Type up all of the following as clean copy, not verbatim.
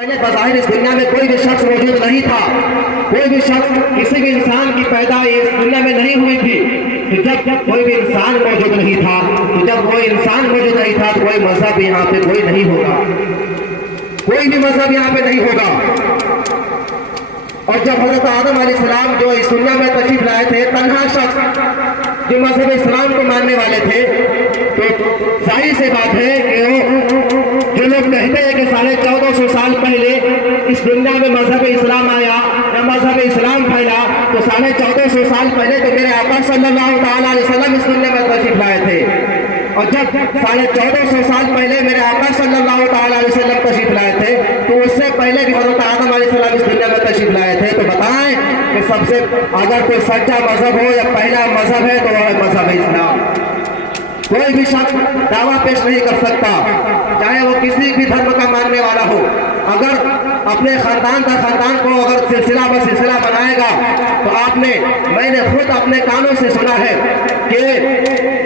پہلے بظاہر اس دنیا میں کوئی بھی شخص موجود نہیں تھا، کوئی بھی شخص کسی بھی انسان کی پیدائش اس دنیا میں نہیں ہوئی تھی۔ جب کوئی بھی انسان موجود نہیں تھا، تو جب کوئی انسان موجود نہیں تھا تو کوئی مذہب یہاں پہ کوئی نہیں ہوگا، کوئی بھی مذہب یہاں پہ نہیں ہوگا۔ اور جب حضرت آدم علیہ السلام جو اس دنیا میں تشریف لائے تھے، تنہا شخص جو مذہب اسلام کو ماننے والے تھے، تو ظاہر سی بات ہے کہ جو لوگ کہتے ہیں کہ 1450 سال پہلے اس دنیا میں مذہب اسلام آیا یا مذہب اسلام پھیلا، تو 1450 سال پہلے تو میرے آقا صلی اللہ تعالیٰ علیہ وسلم اس دنیا میں تشریف لائے تھے۔ اور جب 1450 سال پہلے میرے آقا صلی اللہ تعالیٰ علیہ وسلم تشریف لائے تھے، تو اس سے پہلے بھی حضرت آدم علیہ السلام اس دنیا میں تشریف لائے تھے۔ تو بتائیں کہ سب سے اگر کوئی سچا مذہب ہو یا پہلا مذہب ہے تو وہ ہے مذہب اسلام۔ کوئی بھی شخص دعویٰ پیش نہیں کر سکتا، چاہے وہ کسی بھی دھرم کا ماننے والا ہو، اگر اپنے خاندان کو اگر سلسلہ بہ سلسلہ بنائے گا تو میں نے خود اپنے کانوں سے سنا ہے کہ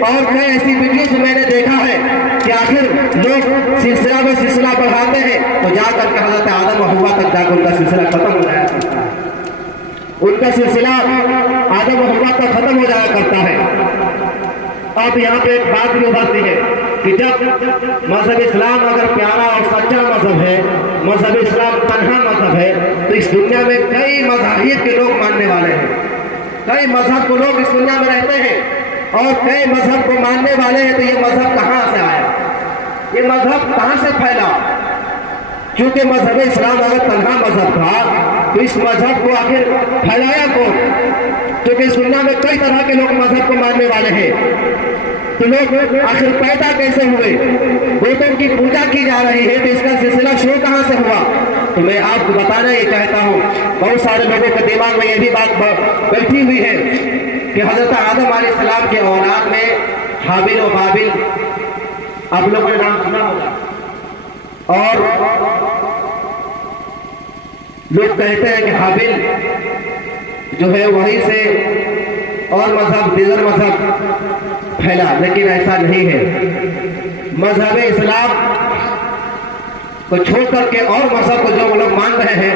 اور کئی ایسی ویڈیوز میں نے دیکھا ہے کہ آخر لوگ سلسلہ بہ سلسلہ بڑھاتے ہیں تو جا کر کے حضرت آدم و حوا تک جا کر ان کا سلسلہ ختم ہو جایا کرتا ہے، ان کا سلسلہ آدم و حوا تک ختم ہو جایا کرتا ہے۔ اب یہاں پہ ایک بات بھی ابھرتی ہے کہ جب مذہب اسلام اگر پیارا اور سچا مذہب ہے، مذہب اسلام تنہا مذہب ہے، تو اس دنیا میں کئی مذاہب کے لوگ ماننے والے ہیں، کئی مذہب کو لوگ اس دنیا میں رہتے ہیں اور کئی مذہب کو ماننے والے ہیں۔ تو یہ مذہب کہاں سے آیا، یہ مذہب کہاں سے پھیلا؟ کیونکہ مذہب اسلام اگر تنہا مذہب تھا تو اس مذہب کو آخر پھیلایا کون؟ کیونکہ اس دنیا میں کئی طرح کے لوگ مذہب کو ماننے والے ہیں، تو لوگ آخر پیدا کیسے ہوئے؟ بتوں کی پوجا کی جا رہی ہے تو اس کا سلسلہ شروع کہاں سے ہوا؟ تو میں آپ کو بتانا یہ چاہتا ہوں، بہت سارے لوگوں کے دماغ میں یہ بھی بات بیٹھی ہوئی ہے کہ حضرت آدم علیہ السلام کے اولاد میں حابل و بابل، آپ لوگوں نے نام سنا ہوگا، اور لوگ کہتے ہیں کہ حابل جو ہے وہیں سے اور مذہب دیگر مذہب پھیلا، لیکن ایسا نہیں ہے۔ مذہب اسلام کو چھوڑ کر کے اور مذہب کو جو لوگ مان رہے ہیں،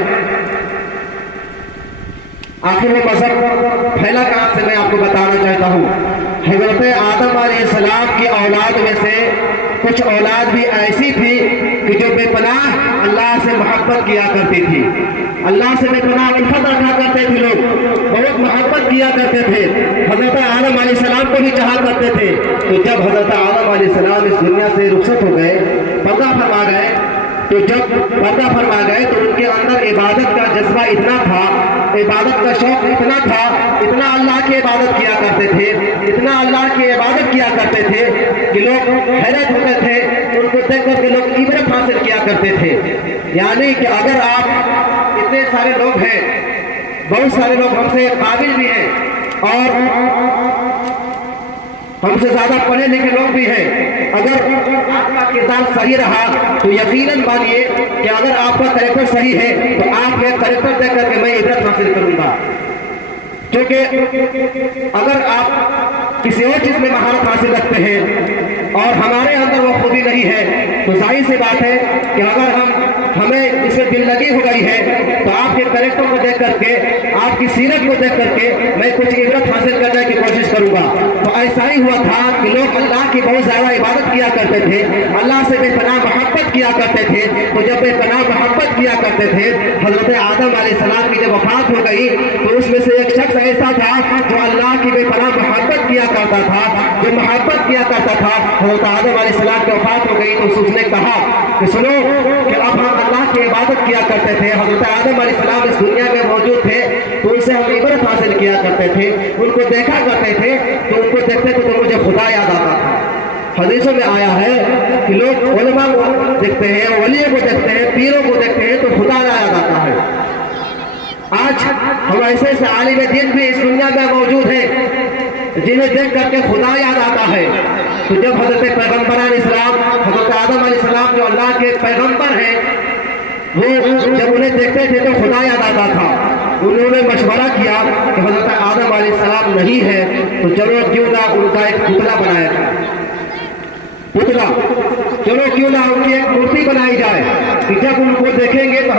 آخر وہ مذہب پھیلا کہاں سے میں آپ کو بتانا چاہتا ہوں۔ حضرت آدم علیہ السلام کی اولاد میں سے کچھ اولاد بھی ایسی تھی کہ جو بے پناہ اللہ سے محبت کیا کرتی تھی، اللہ سے بے پناہ الفت رکھا کرتے تھے، لوگ بہت محبت کیا کرتے تھے، حضرت آدم علیہ السلام کو بھی چاہا کرتے تھے۔ تو جب حضرت آدم علیہ السلام اس دنیا سے رخصت ہو گئے، پردہ فرما گئے، تو جب پردہ فرما گئے تو ان کے اندر عبادت کا جذبہ اتنا تھا، عبادت کا شوق اتنا تھا، اتنا اللہ کی عبادت کیا کرتے تھے، اتنا اللہ کی عبادت کیا کرتے تھے کہ لوگ حیرت ہوتے تھے، ان کو دیکھ کر کے لوگ عبرت حاصل کیا کرتے تھے۔ یعنی کہ اگر آپ اتنے سارے لوگ ہیں، بہت سارے لوگ ہم سے قابل بھی ہیں اور ہم سے زیادہ پڑھے لکھے لوگ بھی ہیں، اگر آپ کا کردار صحیح رہا تو یقیناً مانیے کہ اگر آپ کا کریکٹر صحیح ہے تو آپ کے کریکٹر دیکھ کر کے میں عبرت حاصل کروں گا۔ کیونکہ اگر آپ کسی اور چیز میں مہارت حاصل رکھتے ہیں اور ہمارے اندر وہ خوبی نہیں ہے تو ظاہر سی بات ہے کہ اگر ہمیں اس میں دل لگی ہو گئی ہے تو آپ کے کریکٹر کو دیکھ کر کے، آپ کی سیرت کو دیکھ کر کے میں کچھ عبرت حاصل کرنے کی کوشش کروں گا۔ تو ایسا ہی ہوا تھا کہ لوگ اللہ کی بہت زیادہ عبادت کیا کرتے تھے، اللہ سے بے پناہ محبت کیا کرتے تھے، تو جب بے پناہ محبت کیا کرتے تھے، حضرت آدم علیہ السلام کی جب وفات ہو گئی تو اس میں سے ایک شخص ایسا تھا جو اللہ کی بے پناہ محبت کیا کرتا تھا، جو محبت کیا کرتا تھا۔ حضرت آدم علیہ السلام کی وفات ہو گئی تو اس نے کہا کہ سنو کہ اب ہم اللہ کی عبادت کیا کرتے تھے، حضرت آدم علیہ السلام اس دنیا میں موجود تھے تو ان سے ہم عبرت حاصل کیا کرتے تھے، ان کو دیکھا کرتے تھے، تو ان کو دیکھتے تھے تو مجھے خدا یاد آتا تھا۔ حدیثوں میں آیا ہے کہ لوگ علماء کو دیکھتے ہیں، ولیوں کو دیکھتے ہیں، پیروں کو دیکھتے ہیں تو خدا یاد آتا ہے۔ آج ہم ایسے عالم دین بھی اس دنیا میں موجود ہیں جنہیں دیکھ کر کے خدا یاد آتا ہے۔ تو جب حضرت پیغمبران اسلام، حضرت آدم علیہ السلام جو اللہ کے پیغمبر ہیں، وہ جب انہیں دیکھتے تھے تو خدا یاد آتا تھا۔ انہوں نے مشورہ کیا کہ حضرت آدم علیہ السلام نہیں ہے تو چلو کیوں نہ ان کا ایک پتلا بنایا جائے، پتلا چلو کیوں نہ ان کی ایک مورتی بنائی جائے کہ جب ان کو دیکھیں گے تو